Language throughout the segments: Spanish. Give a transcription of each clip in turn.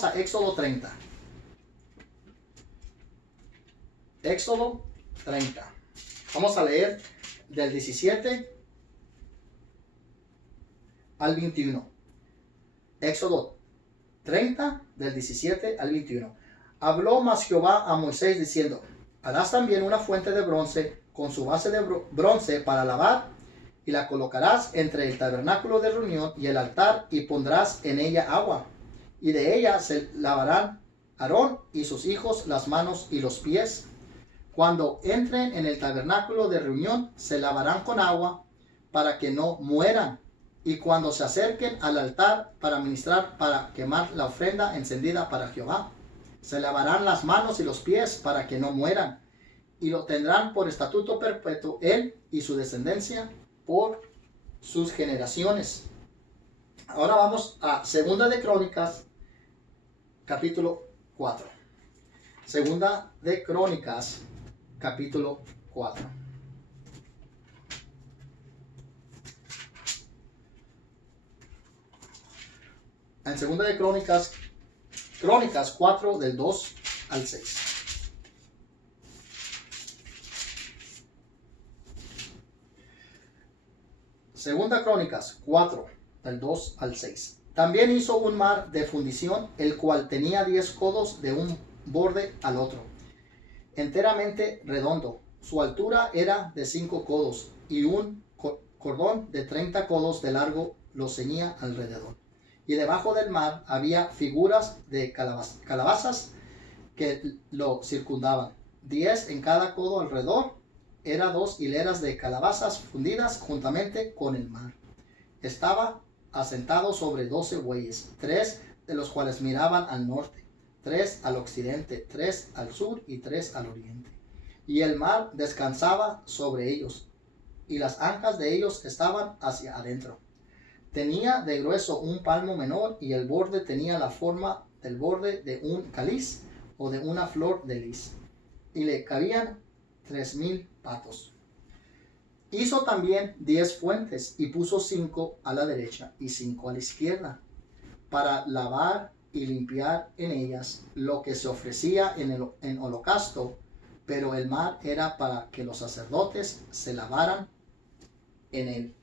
Vamos a Éxodo 30. Éxodo 30. Vamos a leer del 17 al 21. Éxodo 30, del 17 al 21. Habló más Jehová a Moisés diciendo: harás también una fuente de bronce con su base de bronce para lavar, y la colocarás entre el tabernáculo de reunión y el altar, y pondrás en ella agua, y de ella se lavarán Aarón y sus hijos las manos y los pies. Cuando entren en el tabernáculo de reunión, se lavarán con agua para que no mueran. Y cuando se acerquen al altar para ministrar, para quemar la ofrenda encendida para Jehová, se lavarán las manos y los pies para que no mueran. Y lo tendrán por estatuto perpetuo él y su descendencia por sus generaciones. Ahora vamos a Segunda de Crónicas, capítulo 4. Segunda de Crónicas, capítulo 4. En Segunda de Crónicas 4, del 2 al 6. Segunda Crónicas 4, del 2 al 6. También hizo un mar de fundición, el cual tenía 10 codos de un borde al otro, enteramente redondo. Su altura era de 5 codos, y un cordón de 30 codos de largo lo ceñía alrededor. Y debajo del mar había figuras de calabazas que lo circundaban, 10 en cada codo alrededor. Era 2 hileras de calabazas fundidas juntamente con el mar. Estaba asentado sobre 12 bueyes, 3 de los cuales miraban al norte, 3 al occidente, 3 al sur y 3 al oriente. Y el mar descansaba sobre ellos, y las ancas de ellos estaban hacia adentro. Tenía de grueso un palmo menor, y el borde tenía la forma del borde de un cáliz o de una flor de lis, y le cabían 3000 patos. Hizo también 10 fuentes, y puso 5 a la derecha y 5 a la izquierda, para lavar y limpiar en ellas lo que se ofrecía en holocausto, pero el mar era para que los sacerdotes se lavaran en él.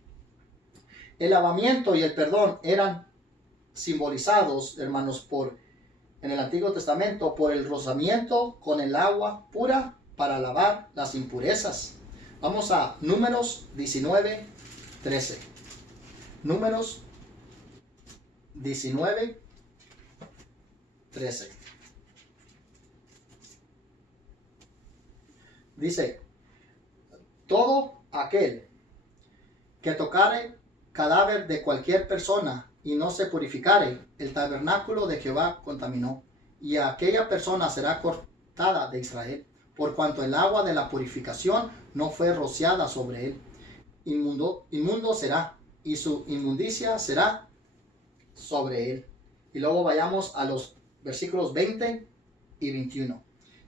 El lavamiento y el perdón eran simbolizados, hermanos, en el Antiguo Testamento por el rozamiento con el agua pura para lavar las impurezas. Vamos a Números 19, 13. Números 19, 13. Dice: todo aquel que tocare cadáver de cualquier persona y no se purificare, el tabernáculo de Jehová contaminó, y aquella persona será cortada de Israel, por cuanto el agua de la purificación no fue rociada sobre él. Inmundo será, y su inmundicia será sobre él. Y luego vayamos a los versículos 20 y 21.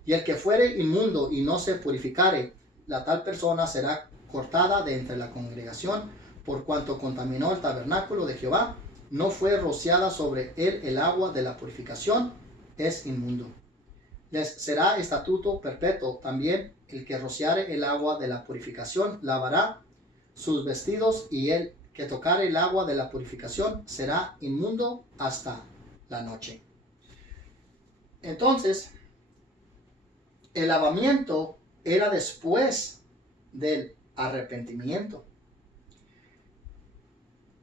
Y el que fuere inmundo y no se purificare, la tal persona será cortada de entre la congregación, por cuanto contaminó el tabernáculo de Jehová, no fue rociada sobre él el agua de la purificación, es inmundo. Les será estatuto perpetuo también el que rociare el agua de la purificación, lavará sus vestidos, y el que tocare el agua de la purificación será inmundo hasta la noche. Entonces, el lavamiento era después del arrepentimiento.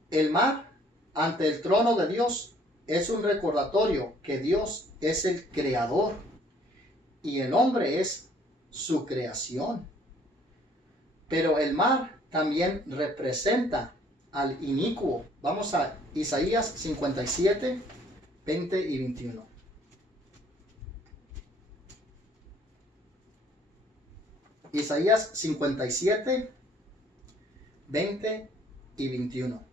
El mar ante el trono de Dios es un recordatorio que Dios es el creador y el hombre es su creación. Pero el mar también representa al inicuo. Vamos a Isaías 57, 20 y 21. Isaías 57, 20 y 21.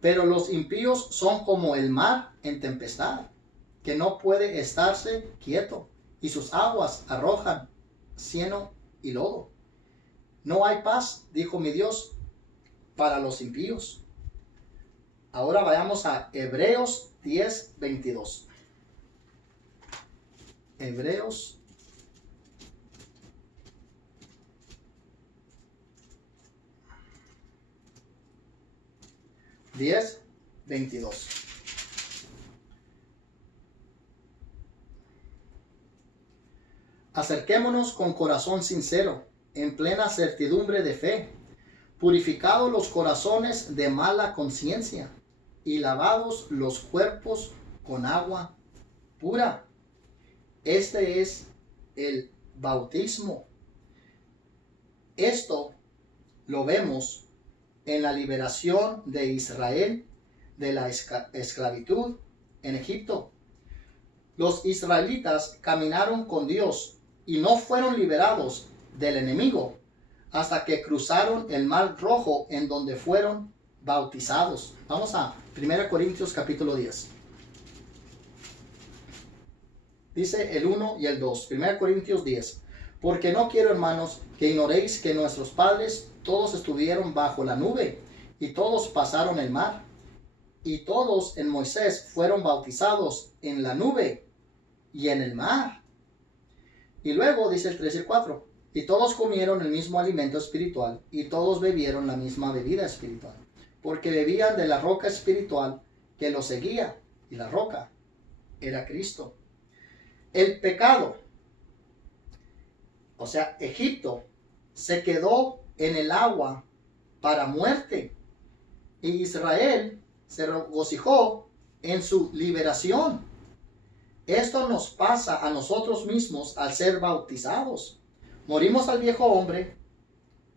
Pero los impíos son como el mar en tempestad, que no puede estarse quieto, y sus aguas arrojan cieno y lodo. No hay paz, dijo mi Dios, para los impíos. Ahora vayamos a Hebreos 10, 22. Hebreos 10:22. Acerquémonos con corazón sincero, en plena certidumbre de fe, purificados los corazones de mala conciencia y lavados los cuerpos con agua pura. Este es el bautismo. Esto lo vemos en la liberación de Israel de la esclavitud en Egipto. Los israelitas caminaron con Dios y no fueron liberados del enemigo hasta que cruzaron el Mar Rojo, en donde fueron bautizados. Vamos a 1 Corintios capítulo 10. Dice el 1 y el 2. 1 Corintios 10. Porque no quiero, hermanos, que ignoréis que nuestros padres todos estuvieron bajo la nube y todos pasaron el mar. Y todos en Moisés fueron bautizados en la nube y en el mar. Y luego dice el 3 y el 4. Y todos comieron el mismo alimento espiritual y todos bebieron la misma bebida espiritual, porque bebían de la roca espiritual que los seguía, y la roca era Cristo. El pecado, o sea, Egipto, se quedó en el agua para muerte, y Israel se regocijó en su liberación. Esto nos pasa a nosotros mismos al ser bautizados. Morimos al viejo hombre,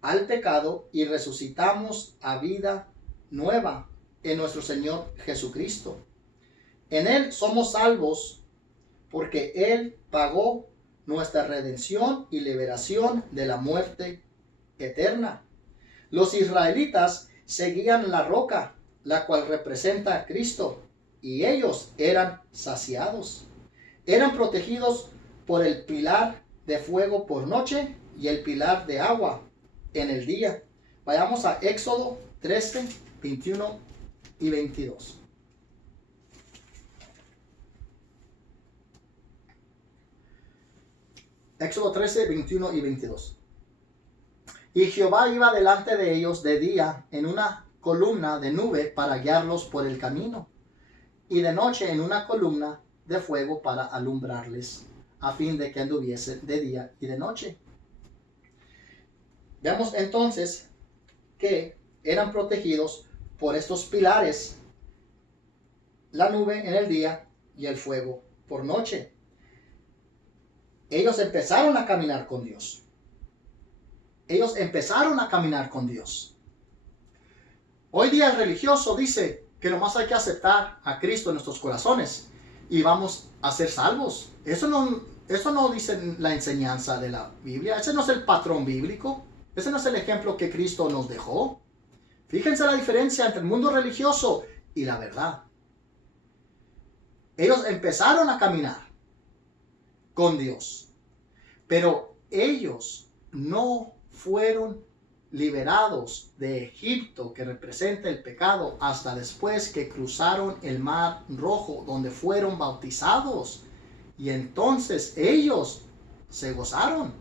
al pecado, y resucitamos a vida nueva en nuestro Señor Jesucristo. En Él somos salvos porque Él pagó nuestra redención y liberación de la muerte eterna. Los israelitas seguían la roca, la cual representa a Cristo, y ellos eran saciados. Eran protegidos por el pilar de fuego por noche y el pilar de agua en el día. Vayamos a Éxodo 13, 21 y 22. Éxodo 13, 21 y 22. Y Jehová iba delante de ellos de día en una columna de nube para guiarlos por el camino, y de noche en una columna de fuego para alumbrarles, a fin de que anduviesen de día y de noche. Vemos entonces que eran protegidos por estos pilares, la nube en el día y el fuego por noche. Ellos empezaron a caminar con Dios. Ellos empezaron a caminar con Dios. Hoy día el religioso dice que nomás hay que aceptar a Cristo en nuestros corazones y vamos a ser salvos. Eso no dice la enseñanza de la Biblia. Ese no es el patrón bíblico. Ese no es el ejemplo que Cristo nos dejó. Fíjense la diferencia entre el mundo religioso y la verdad. Ellos empezaron a caminar con Dios, pero ellos no fueron liberados de Egipto, que representa el pecado, hasta después que cruzaron el Mar Rojo, donde fueron bautizados, y entonces ellos se gozaron.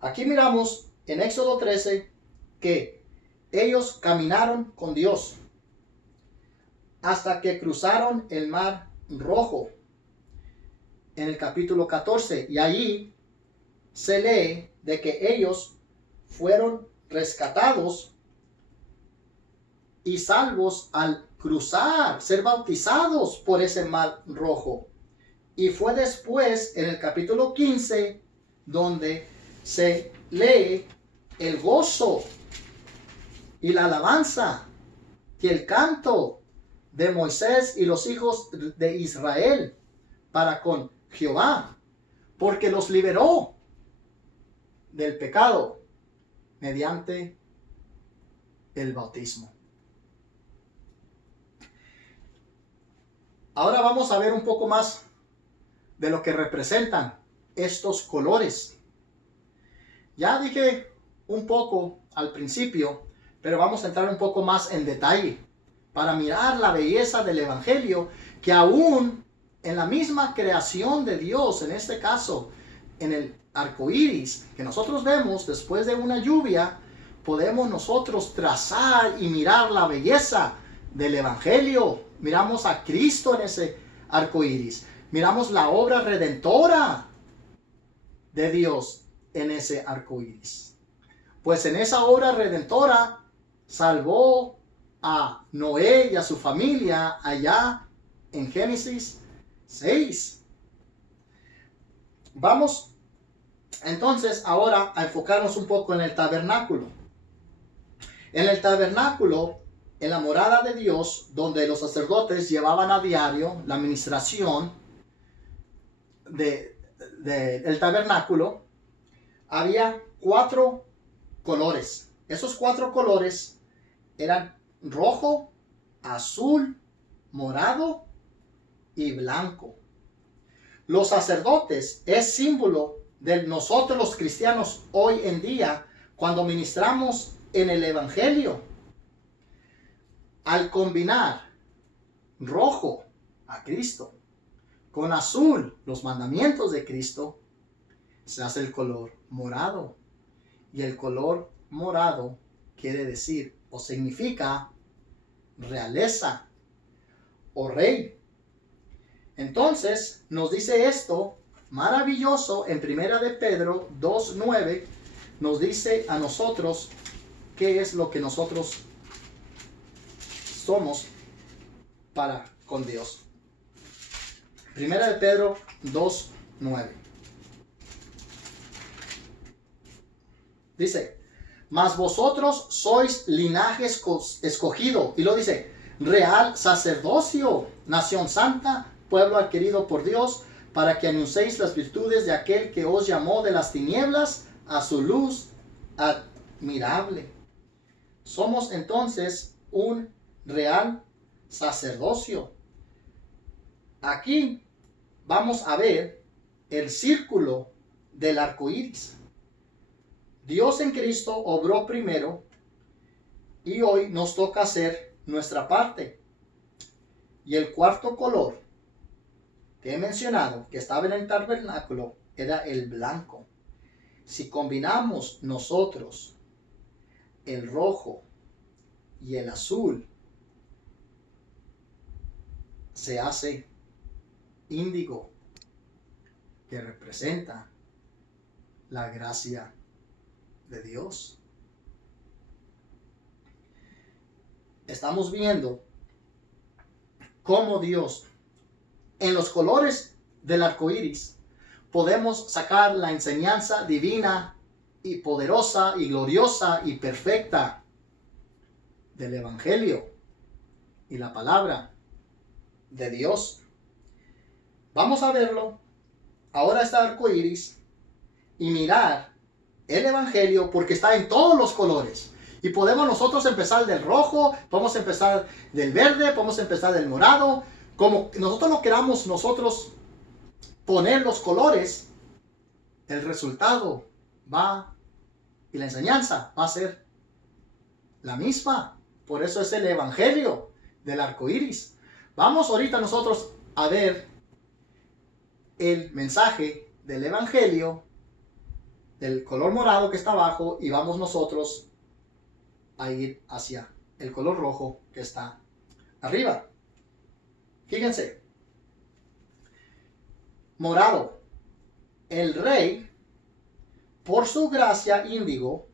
Aquí miramos en Éxodo 13 que ellos caminaron con Dios hasta que cruzaron el Mar Rojo en el capítulo 14, y allí se lee de que ellos fueron rescatados y salvos al cruzar, ser bautizados por ese Mar Rojo. Y fue después, en el capítulo 15, donde se lee el gozo y la alabanza y el canto de Moisés y los hijos de Israel para con Jehová, porque los liberó del pecado mediante el bautismo. Ahora vamos a ver un poco más de lo que representan estos colores. Ya dije un poco al principio, pero vamos a entrar un poco más en detalle para mirar la belleza del Evangelio, que aún en la misma creación de Dios, en este caso, en el arco iris que nosotros vemos después de una lluvia, podemos nosotros trazar y mirar la belleza del Evangelio. Miramos a Cristo en ese arco iris. Miramos la obra redentora de Dios en ese arco iris. Pues en esa obra redentora salvó a Noé y a su familia allá en Génesis 6. Vamos entonces ahora a enfocarnos un poco en el tabernáculo. En el tabernáculo, en la morada de Dios, donde los sacerdotes llevaban a diario la administración del tabernáculo, había 4 colores. Esos 4 colores eran rojo, azul, morado y blanco. Los sacerdotes es símbolo de nosotros los cristianos hoy en día cuando ministramos en el Evangelio. Al combinar rojo a Cristo con azul los mandamientos de Cristo, se hace el color morado. Y el color morado quiere decir o significa realeza o rey. Entonces nos dice esto maravilloso en Primera de Pedro 2:9, nos dice a nosotros qué es lo que nosotros somos para con Dios. Primera de Pedro 2:9. Dice, mas vosotros sois linaje escogido. Y lo dice, real sacerdocio, nación santa, pueblo adquirido por Dios, para que anunciéis las virtudes de aquel que os llamó de las tinieblas a su luz admirable. Somos entonces un real sacerdocio. Aquí vamos a ver el círculo del arco iris. Dios en Cristo obró primero y hoy nos toca hacer nuestra parte. Y el cuarto color que he mencionado, que estaba en el tabernáculo, era el blanco. Si combinamos nosotros el rojo y el azul, se hace índigo, que representa la gracia de Dios. Estamos viendo cómo Dios, en los colores del arco iris, podemos sacar la enseñanza divina y poderosa y gloriosa y perfecta del Evangelio y la palabra de Dios. Vamos a verlo. Ahora está el arco iris y mirar el Evangelio porque está en todos los colores. Y podemos nosotros empezar del rojo, podemos empezar del verde, podemos empezar del morado. Como nosotros lo queramos nosotros poner los colores, el resultado va y la enseñanza va a ser la misma. Por eso es el Evangelio del arco iris. Vamos ahorita nosotros a ver el mensaje del Evangelio del color morado que está abajo y vamos nosotros a ir hacia el color rojo que está arriba. Fíjense, morado, el rey, por su gracia índigo,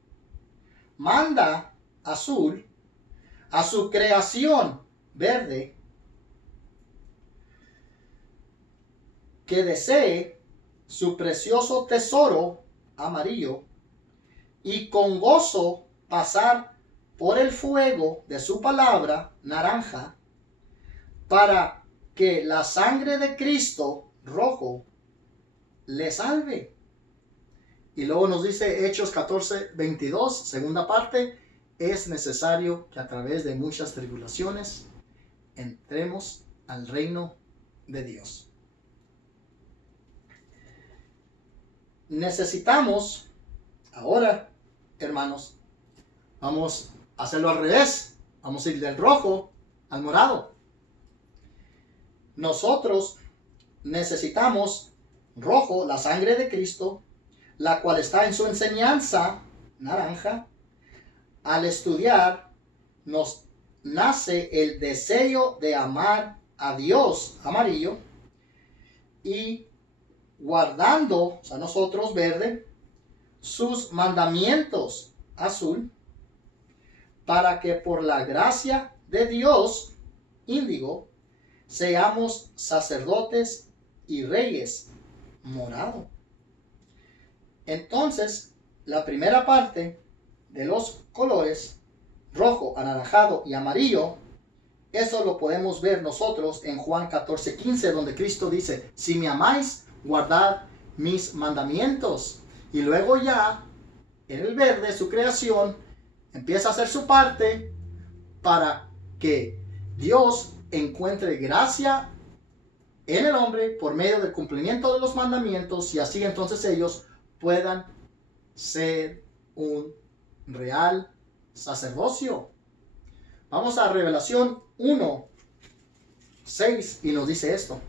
manda azul a su creación verde que desee su precioso tesoro amarillo y con gozo pasar por el fuego de su palabra naranja para que la sangre de Cristo rojo le salve. Y luego nos dice Hechos 14:22, segunda parte, es necesario que a través de muchas tribulaciones entremos al reino de Dios. Necesitamos, ahora, hermanos, vamos a hacerlo al revés. Vamos a ir del rojo al morado. Nosotros necesitamos rojo, la sangre de Cristo, la cual está en su enseñanza, naranja. Al estudiar, nos nace el deseo de amar a Dios, amarillo, y guardando, o sea, nosotros, verde, sus mandamientos, azul, para que por la gracia de Dios, índigo, seamos sacerdotes y reyes, morado. Entonces, la primera parte de los colores, rojo, anaranjado y amarillo, eso lo podemos ver nosotros en Juan 14:15, donde Cristo dice, si me amáis, guardad mis mandamientos. Y luego ya, en el verde, su creación, empieza a hacer su parte para que Dios encuentre gracia en el hombre por medio del cumplimiento de los mandamientos, y así entonces ellos puedan ser un real sacerdocio. Vamos a Revelación 1:6 y nos dice esto.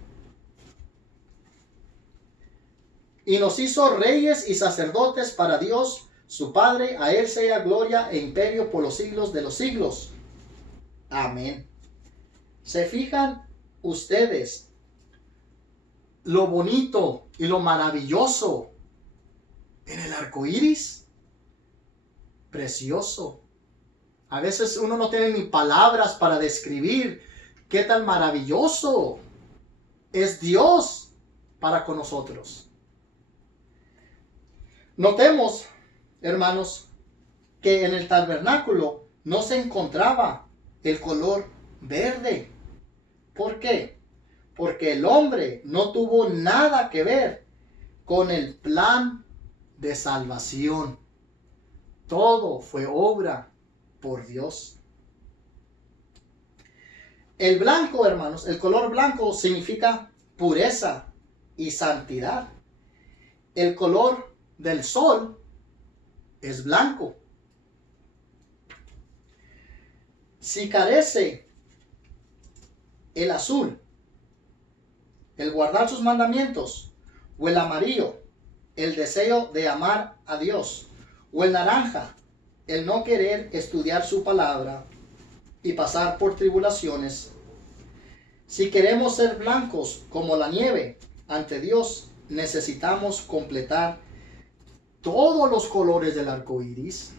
Y nos hizo reyes y sacerdotes para Dios, su Padre. A Él sea gloria e imperio por los siglos de los siglos. Amén. ¿Se fijan ustedes lo bonito y lo maravilloso en el arco iris? Precioso. A veces uno no tiene ni palabras para describir qué tan maravilloso es Dios para con nosotros. Notemos, hermanos, que en el tabernáculo no se encontraba el color verde. ¿Por qué? Porque el hombre no tuvo nada que ver con el plan de salvación. Todo fue obra por Dios. El blanco, hermanos, el color blanco significa pureza y santidad. El color del sol es blanco. Si carece el azul, el guardar sus mandamientos, o el amarillo, el deseo de amar a Dios, o el naranja, el no querer estudiar su palabra y pasar por tribulaciones, si queremos ser blancos como la nieve ante Dios, necesitamos completar todos los colores del arco iris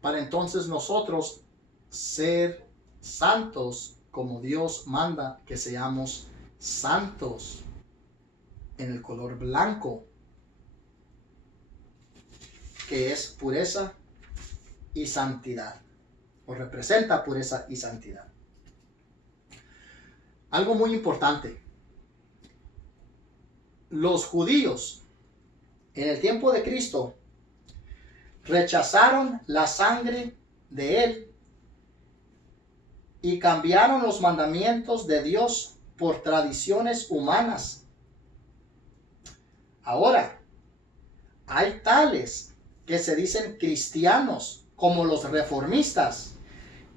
para entonces nosotros ser santos como Dios manda que seamos santos en el color blanco, que es pureza y santidad, o representa pureza y santidad. Algo muy importante: los judíos en el tiempo de Cristo rechazaron la sangre de Él y cambiaron los mandamientos de Dios por tradiciones humanas. Ahora, hay tales que se dicen cristianos, como los reformistas,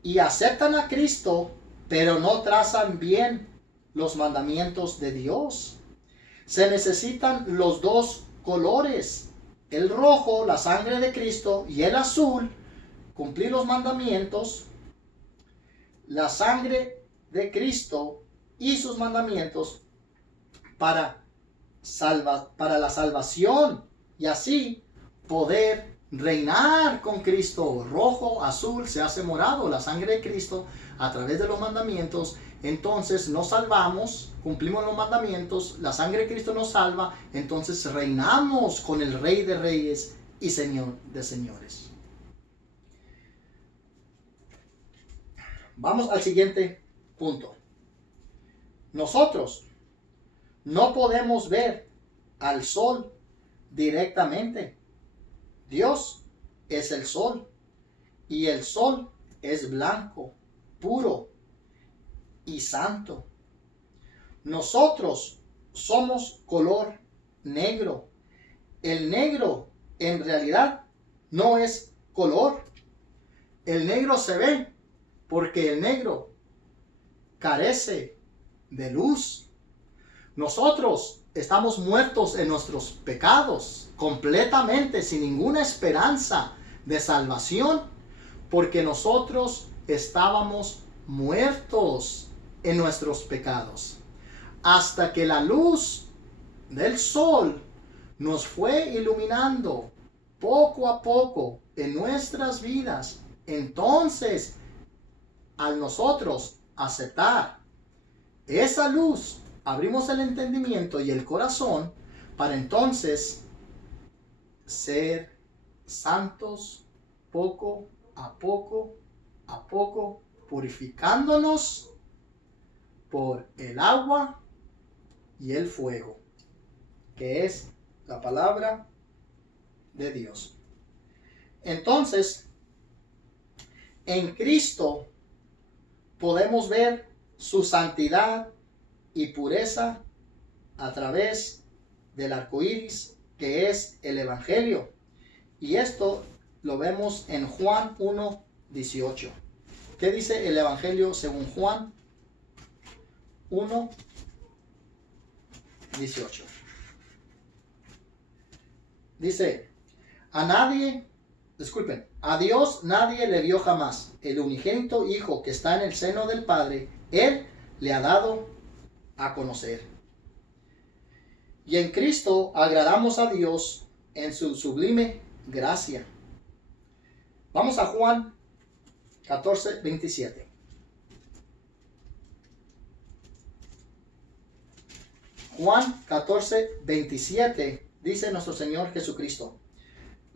y aceptan a Cristo, pero no trazan bien los mandamientos de Dios. Se necesitan los dos colores: el rojo, la sangre de Cristo, y el azul, cumplir los mandamientos. La sangre de Cristo y sus mandamientos para la salvación, y así poder reinar con Cristo. Rojo, azul, se hace morado, la sangre de Cristo a través de los mandamientos. Entonces nos salvamos, cumplimos los mandamientos, la sangre de Cristo nos salva, entonces reinamos con el Rey de Reyes y Señor de Señores. Vamos al siguiente punto. Nosotros no podemos ver al sol directamente. Dios es el sol, y el sol es blanco, puro y santo. Nosotros somos color negro. El negro en realidad no es color. El negro se ve porque el negro carece de luz. Nosotros estamos muertos en nuestros pecados, completamente, sin ninguna esperanza de salvación, porque nosotros estábamos muertos en nuestros pecados. Hasta que la luz del sol nos fue iluminando poco a poco en nuestras vidas. Entonces, al nosotros aceptar esa luz, abrimos el entendimiento y el corazón para entonces ser santos poco a poco, purificándonos por el agua y el fuego, que es la palabra de Dios. Entonces, en Cristo podemos ver su santidad y pureza a través del arco iris, que es el Evangelio. Y esto lo vemos en Juan 1:18. ¿Qué dice el Evangelio según Juan 1:18? Dice, a Dios nadie le vio jamás. El unigénito Hijo que está en el seno del Padre, Él le ha dado a conocer. Y en Cristo agradamos a Dios en su sublime gracia. Vamos a Juan 14:27. Juan 14:27 dice nuestro Señor Jesucristo: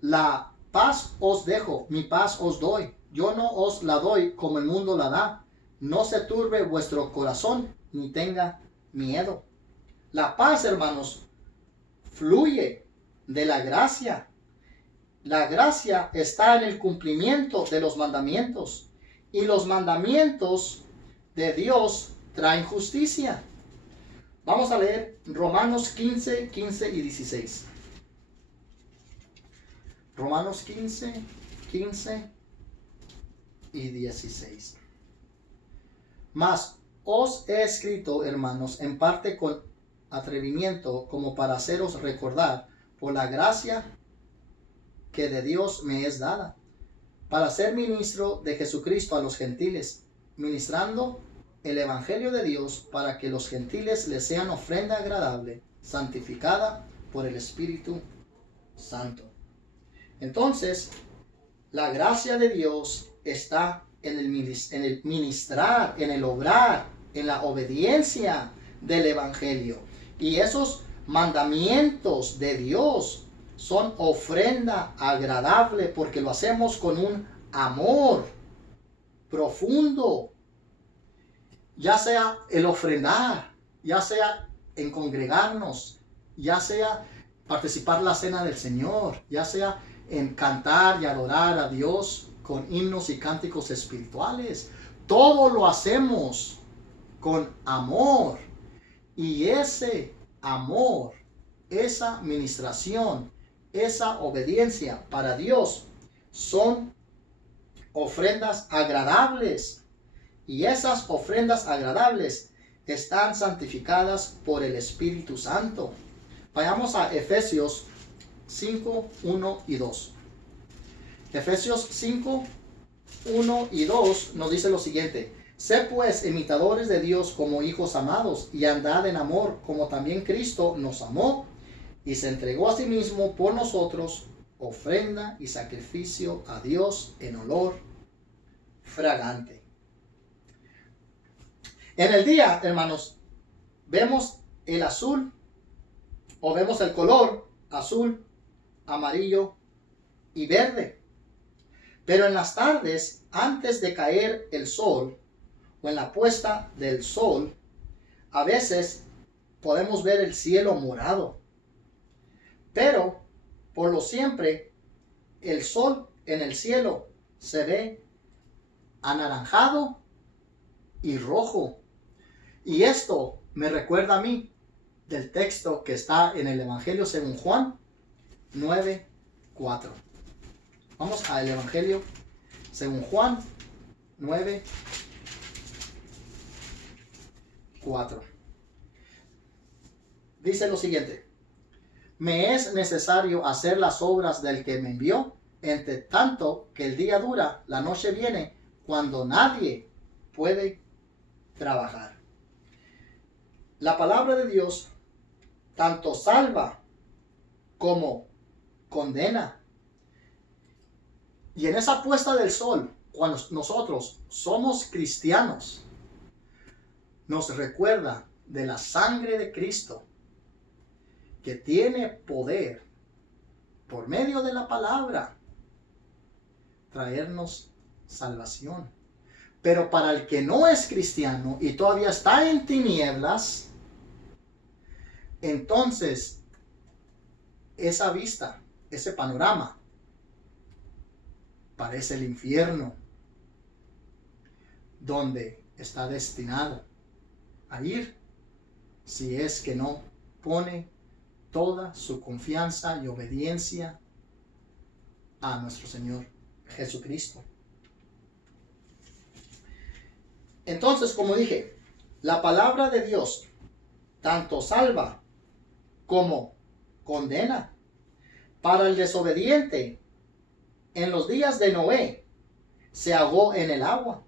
la paz os dejo, mi paz os doy. Yo no os la doy como el mundo la da. No se turbe vuestro corazón ni tenga miedo. La paz, hermanos, fluye de la gracia. La gracia está en el cumplimiento de los mandamientos. Y los mandamientos de Dios traen justicia. Vamos a leer Romanos 15 y 16. Romanos 15 y 16. Mas os he escrito, hermanos, en parte con atrevimiento, como para haceros recordar por la gracia que de Dios me es dada, para ser ministro de Jesucristo a los gentiles, ministrando el Evangelio de Dios, para que los gentiles les sean ofrenda agradable, santificada por el Espíritu Santo. Entonces, la gracia de Dios está en el ministrar, en el obrar, en la obediencia del Evangelio. Y esos mandamientos de Dios son ofrenda agradable porque lo hacemos con un amor profundo. Ya sea el ofrendar, ya sea en congregarnos, ya sea participar la cena del Señor, ya sea en cantar y adorar a Dios con himnos y cánticos espirituales. Todo lo hacemos con amor. Y ese amor, esa ministración, esa obediencia para Dios son ofrendas agradables. Y esas ofrendas agradables están santificadas por el Espíritu Santo. Vayamos a Efesios 5, 1 y 2. Efesios 5, 1 y 2 nos dice lo siguiente: sed pues imitadores de Dios como hijos amados, y andad en amor, como también Cristo nos amó, y se entregó a sí mismo por nosotros, ofrenda y sacrificio a Dios en olor fragante. En el día, hermanos, vemos el azul, o vemos el color azul, amarillo y verde. Pero en las tardes, antes de caer el sol, o en la puesta del sol, a veces podemos ver el cielo morado. Pero, por lo siempre, el sol en el cielo se ve anaranjado y rojo. Y esto me recuerda a mí del texto que está en el Evangelio según Juan 9:4. Vamos al Evangelio según Juan 9:4. dice lo siguiente: me es necesario hacer las obras del que me envió, entre tanto que el día dura, la noche viene, cuando nadie puede trabajar. La palabra de Dios tanto salva como condena. Y en esa puesta del sol, cuando nosotros somos cristianos, nos recuerda de la sangre de Cristo, que tiene poder por medio de la palabra traernos salvación. Pero para el que no es cristiano y todavía está en tinieblas, entonces esa vista, ese panorama, parece el infierno, donde está destinado a ir si es que no pone toda su confianza y obediencia a nuestro Señor Jesucristo. Entonces, como dije, la palabra de Dios tanto salva como condena. Para el desobediente, en los días de Noé, se ahogó en el agua.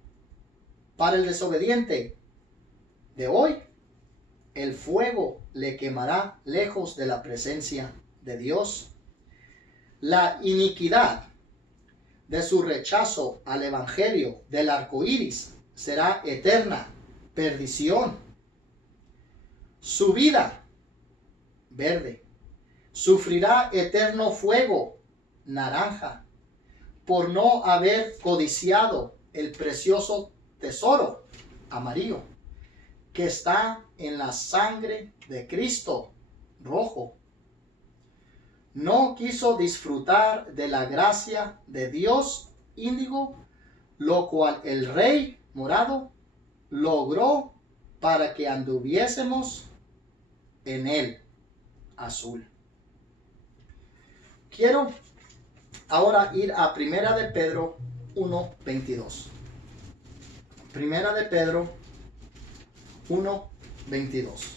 Para el desobediente de hoy, el fuego le quemará lejos de la presencia de Dios. La iniquidad de su rechazo al evangelio del arco iris será eterna perdición. Su vida, verde, sufrirá eterno fuego, naranja, por no haber codiciado el precioso tesoro, amarillo, que está en la sangre de Cristo, rojo. No quiso disfrutar de la gracia de Dios, índigo, lo cual el rey morado logró para que anduviésemos en él, azul. Quiero ahora ir a Primera de Pedro 1:22. Primera de Pedro 1:22.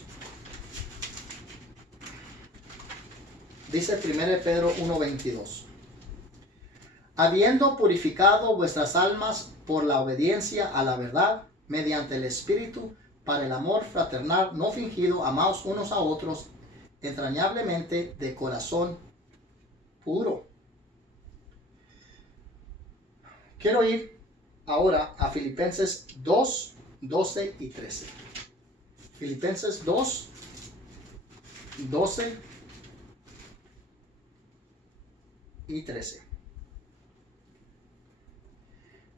Dice Primera de Pedro 1:22. Habiendo purificado vuestras almas por la obediencia a la verdad, mediante el Espíritu, para el amor fraternal no fingido, amaos unos a otros entrañablemente de corazón puro. Quiero ir ahora a Filipenses 2, 12 y 13. Filipenses 2, 12 y 13.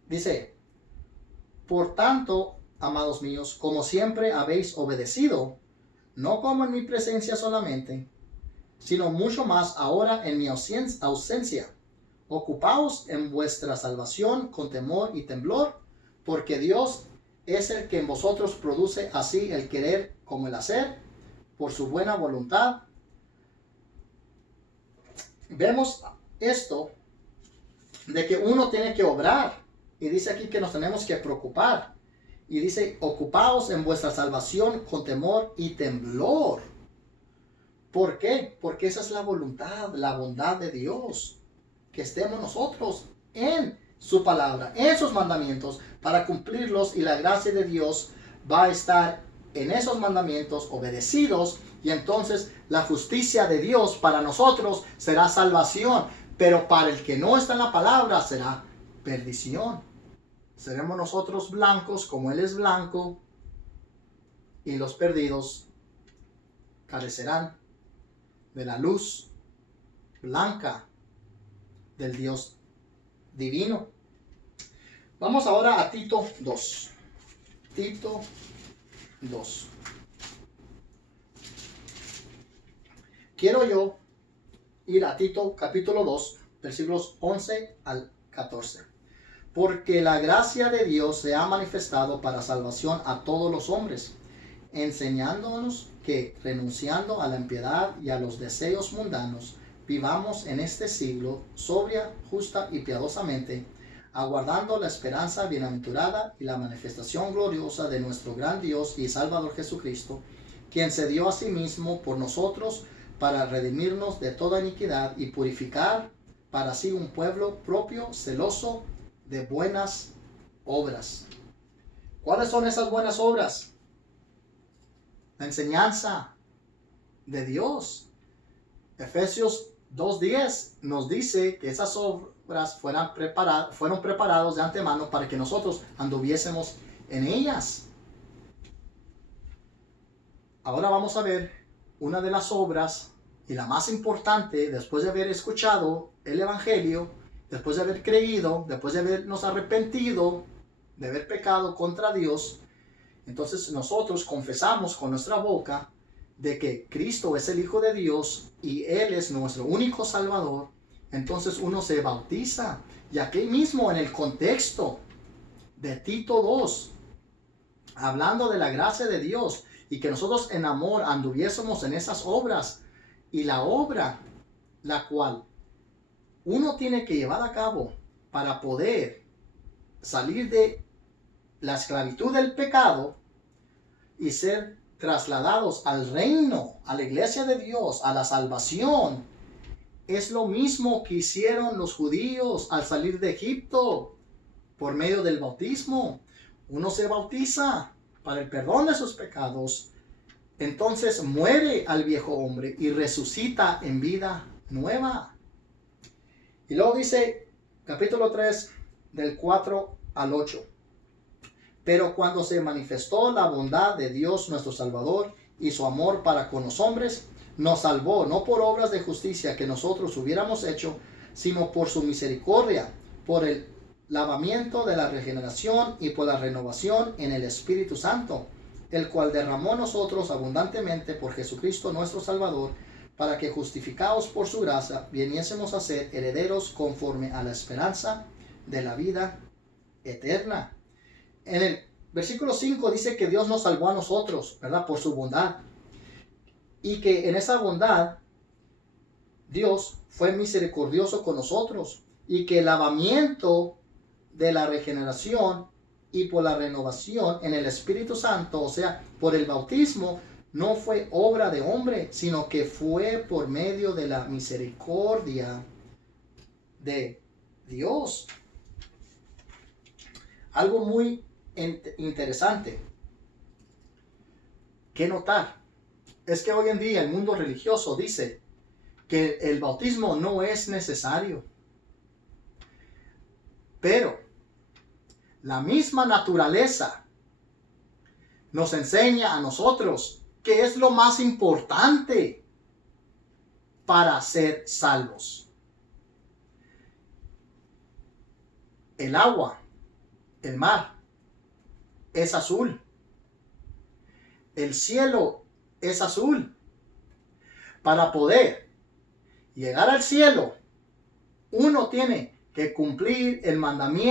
Dice: por tanto, amados míos, como siempre habéis obedecido, no como en mi presencia solamente, sino mucho más ahora en mi ausencia, ocupaos en vuestra salvación con temor y temblor, porque Dios es el que en vosotros produce así el querer como el hacer, por su buena voluntad. Vemos esto de que uno tiene que obrar, y dice aquí que nos tenemos que preocupar, y dice: ocupaos en vuestra salvación con temor y temblor. ¿Por qué? Porque esa es la voluntad, la bondad de Dios, que estemos nosotros en su palabra, en sus mandamientos, para cumplirlos, y la gracia de Dios va a estar en esos mandamientos obedecidos, y entonces la justicia de Dios para nosotros será salvación, pero para el que no está en la palabra será perdición. Seremos nosotros blancos como Él es blanco, y los perdidos carecerán de la luz blanca del Dios divino. Vamos ahora a Tito 2. Tito 2. Quiero yo ir a Tito capítulo 2, versículos 11 al 14. Porque la gracia de Dios se ha manifestado para salvación a todos los hombres, enseñándonos que, renunciando a la impiedad y a los deseos mundanos, vivamos en este siglo sobria, justa y piadosamente, aguardando la esperanza bienaventurada y la manifestación gloriosa de nuestro gran Dios y Salvador Jesucristo, quien se dio a sí mismo por nosotros para redimirnos de toda iniquidad y purificar para sí un pueblo propio, celoso de buenas obras. ¿Cuáles son esas buenas obras? La enseñanza de Dios. Efesios 2:10 nos dice que esas obras fueron preparados de antemano para que nosotros anduviésemos en ellas. Ahora vamos a ver una de las obras y la más importante después de haber escuchado el Evangelio, después de haber creído, después de habernos arrepentido, de haber pecado contra Dios. Entonces nosotros confesamos con nuestra boca de que Cristo es el Hijo de Dios y Él es nuestro único Salvador. Entonces uno se bautiza. Y aquí mismo en el contexto de Tito 2, hablando de la gracia de Dios y que nosotros en amor anduviésemos en esas obras, y la obra la cual uno tiene que llevar a cabo para poder salir de la esclavitud del pecado y ser trasladados al reino, a la iglesia de Dios, a la salvación, es lo mismo que hicieron los judíos al salir de Egipto por medio del bautismo. Uno se bautiza para el perdón de sus pecados, entonces muere al viejo hombre y resucita en vida nueva. Y luego dice, capítulo 3, del 4 al 8. Pero cuando se manifestó la bondad de Dios nuestro Salvador y su amor para con los hombres, nos salvó no por obras de justicia que nosotros hubiéramos hecho, sino por su misericordia, por el lavamiento de la regeneración y por la renovación en el Espíritu Santo, el cual derramó a nosotros abundantemente por Jesucristo nuestro Salvador, para que justificados por su gracia viniésemos a ser herederos conforme a la esperanza de la vida eterna. En el versículo 5 dice que Dios nos salvó a nosotros, ¿verdad? Por su bondad. Y que en esa bondad Dios fue misericordioso con nosotros. Y que el lavamiento de la regeneración y por la renovación en el Espíritu Santo, o sea, por el bautismo, no fue obra de hombre, sino que fue por medio de la misericordia de Dios. Algo muy interesante que notar es que hoy en día el mundo religioso dice que el bautismo no es necesario. Pero la misma naturaleza nos enseña a nosotros que es lo más importante para ser salvos. El agua, el mar, es azul. El cielo es azul. Para poder llegar al cielo, uno tiene que cumplir el mandamiento